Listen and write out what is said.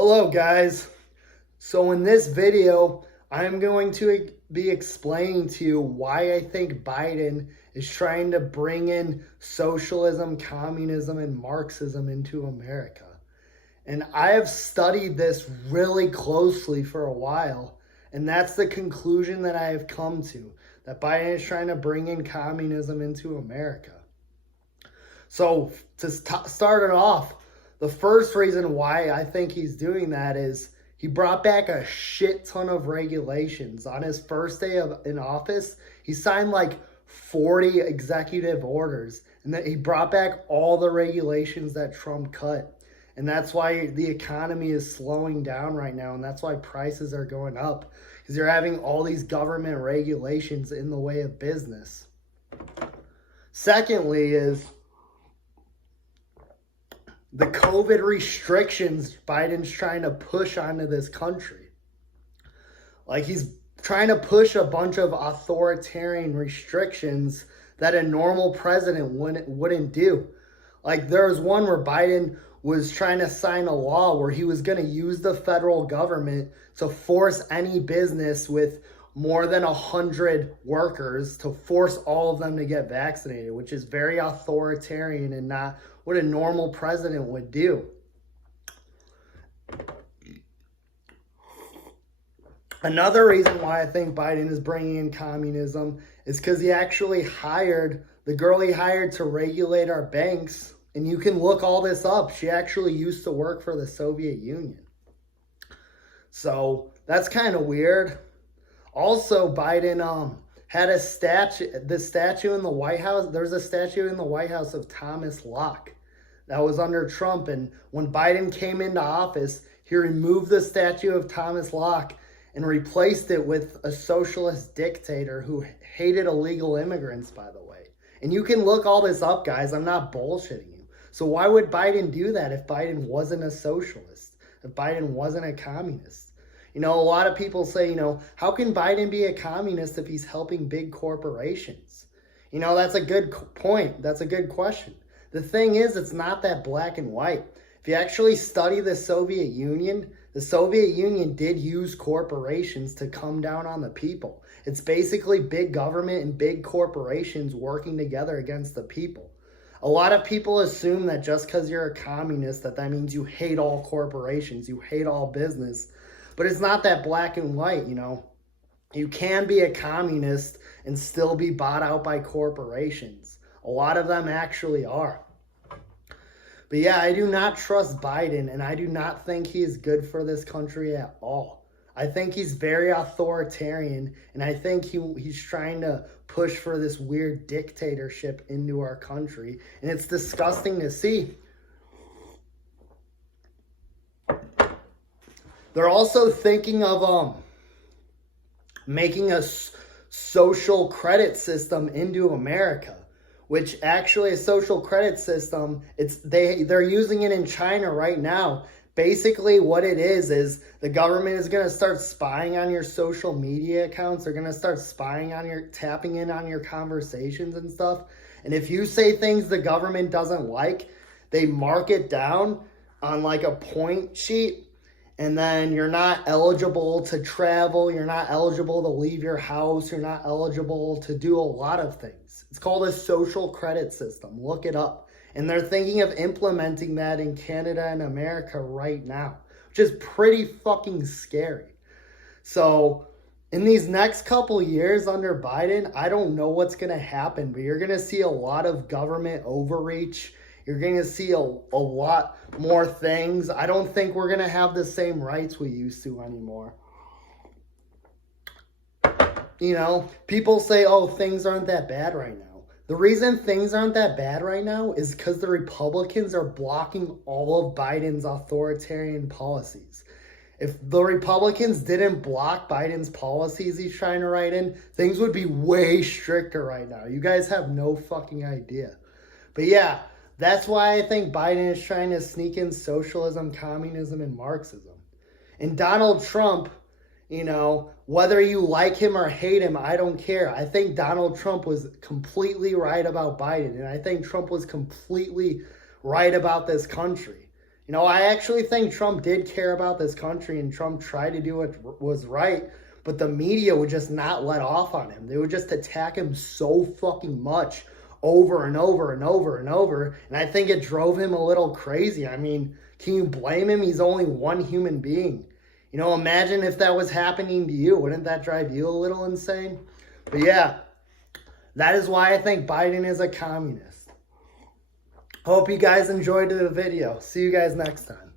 Hello guys. So in this video, I'm going to be explaining to you why I think Biden is trying to bring in socialism, communism, and Marxism into America. And I have studied this really closely for a while, and that's the conclusion that I have come to, that Biden is trying to bring in communism into America. So to start it off, the first reason why I think he's doing that is he brought back a shit ton of regulations. On his first day in office, he signed like 40 executive orders, and then he brought back all the regulations that Trump cut. And that's why the economy is slowing down right now, and that's why prices are going up, because you're having all these government regulations in the way of business. Secondly is the COVID restrictions Biden's trying to push onto this country. Like, he's trying to push a bunch of authoritarian restrictions that a normal president wouldn't do. Like, there was one where Biden was trying to sign a law where he was going to use the federal government to force any business with more than 100 workers to force all of them to get vaccinated, which is very authoritarian and not what a normal president would do. Another reason why I think Biden is bringing in communism is because he actually hired the girl he hired to regulate our banks. And you can look all this up. She actually used to work for the Soviet Union. So that's kind of weird. Also, Biden had a statue, the statue in the White House. There's a statue in the White House of Thomas Locke that was under Trump. And when Biden came into office, he removed the statue of Thomas Locke and replaced it with a socialist dictator who hated illegal immigrants, by the way. And you can look all this up, guys. I'm not bullshitting you. So why would Biden do that if Biden wasn't a socialist, if Biden wasn't a communist? You know, a lot of people say, how can Biden be a communist if he's helping big corporations? That's a good point. That's a good question. The thing is, it's not that black and white. If you actually study the Soviet Union did use corporations to come down on the people. It's basically big government and big corporations working together against the people. A lot of people assume that just because you're a communist, that means you hate all corporations, you hate all business. But it's not that black and white, You can be a communist and still be bought out by corporations. A lot of them actually are. But yeah, I do not trust Biden, and I do not think he is good for this country at all. I think he's very authoritarian, and I think he's trying to push for this weird dictatorship into our country, and it's disgusting to see. They're also thinking of making a social credit system into America, which actually a social credit system, they're using it in China right now. Basically what it is the government is going to start spying on your social media accounts. They're going to start spying on tapping in on your conversations and stuff. And if you say things the government doesn't like, they mark it down on like a point sheet. And then you're not eligible to travel. You're not eligible to leave your house. You're not eligible to do a lot of things. It's called a social credit system. Look it up. And they're thinking of implementing that in Canada and America right now, which is pretty fucking scary. So in these next couple years under Biden, I don't know what's going to happen, but you're going to see a lot of government overreach. You're going to see a lot more things. I don't think we're going to have the same rights we used to anymore. People say, things aren't that bad right now. The reason things aren't that bad right now is because the Republicans are blocking all of Biden's authoritarian policies. If the Republicans didn't block Biden's policies he's trying to write in, things would be way stricter right now. You guys have no fucking idea. But yeah, that's why I think Biden is trying to sneak in socialism, communism, and Marxism. And Donald Trump, whether you like him or hate him, I don't care. I think Donald Trump was completely right about Biden. And I think Trump was completely right about this country. You know, I actually think Trump did care about this country and Trump tried to do what was right, but the media would just not let off on him. They would just attack him so fucking much over and over and over and over. And I think it drove him a little crazy. I mean, can you blame him? He's only one human being. You know, imagine if that was happening to you. Wouldn't that drive you a little insane? But yeah, that is why I think Biden is a communist. Hope you guys enjoyed the video. See you guys next time.